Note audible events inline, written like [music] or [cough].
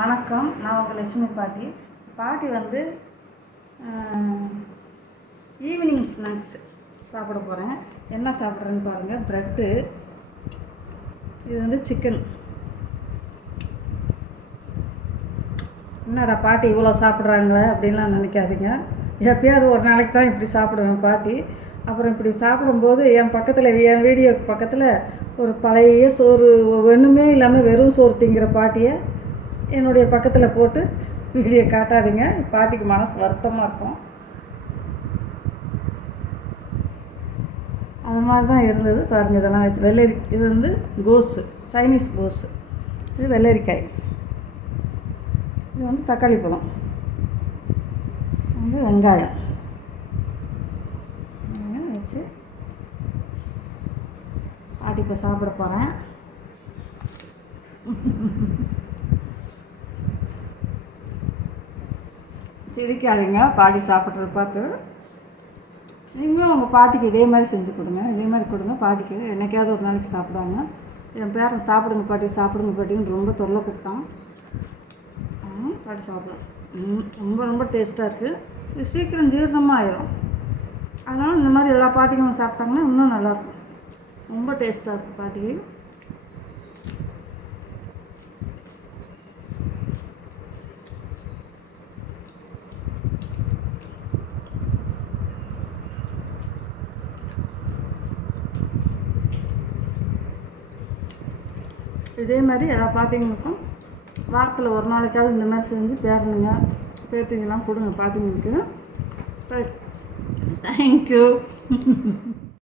வணக்கம். நான் உங்கள் லட்சுமி பாட்டி. பாட்டி வந்து ஈவினிங் ஸ்நாக்ஸ் சாப்பிட போகிறேன் என்ன சாப்பிட்றேன்னு பாருங்கள் ப்ரெட்டு இது வந்து சிக்கன் என்னடா பாட்டி இவ்வளோ சாப்பிட்றாங்களே அப்படின்லாம் நினைக்காதீங்க. எப்பயாவது ஒரு நாளைக்கு தான் இப்படி சாப்பிடுவேன் பாட்டி. அப்புறம் இப்படி சாப்பிடும்போது என் பக்கத்தில் என் வீடியோக்கு பக்கத்தில் ஒரு பழைய சோறு ஒன்றுமே இல்லாமல் வெறும் சோறு திங்கிற பாட்டியை என்னுடைய பக்கத்தில் போட்டு வீடியோ காட்டாதீங்க. பாட்டிக்கு மனசு வருத்தமாக இருக்கும். அது மாதிரி தான் இருந்தது. பாருங்கள் இதெல்லாம் வச்சு வெள்ளரி இது வந்து கோஸு சைனீஸ் கோஸு. இது வெள்ளரிக்காய். இது வந்து தக்காளி பழம். வந்து வெங்காயம். வச்சு பாட்டி இப்போ சாப்பிட போகிறேன் சிரிக்காதீங்க. பாட்டி சாப்பிட்றது பார்த்து. நீங்களும் உங்கள் பாட்டிக்கு இதே மாதிரி செஞ்சு கொடுங்க. இதே மாதிரி கொடுங்க. பாட்டிக்கு என்னைக்காவது ஒரு நாளைக்கு சாப்பிடுவாங்க. என் பேரன் சாப்பிடுங்க பாட்டி சாப்பிடுங்க பாட்டின்னு ரொம்ப தொல்லை கொடுத்தான். ஆ, பாட்டி சாப்பிடலாம். ரொம்ப ரொம்ப டேஸ்ட்டாக இருக்குது சீக்கிரம் ஜீரணமாக ஆயிரும். அதனால் இந்த மாதிரி எல்லா பாட்டிகளும் சாப்பிட்டாங்கன்னா இன்னும் நல்லாயிருக்கும் ரொம்ப டேஸ்ட்டாக இருக்குது பாட்டிக்கு இதே மாதிரி எல்லா பாட்டிங்களுக்கும் வாரத்தில் ஒரு நாளைக்காவது இந்த மாதிரி செஞ்சு பேரணுங்க பேத்திங்கெல்லாம் கொடுங்க பாட்டிங்களுக்கு. தேங்க்யூ [laughs]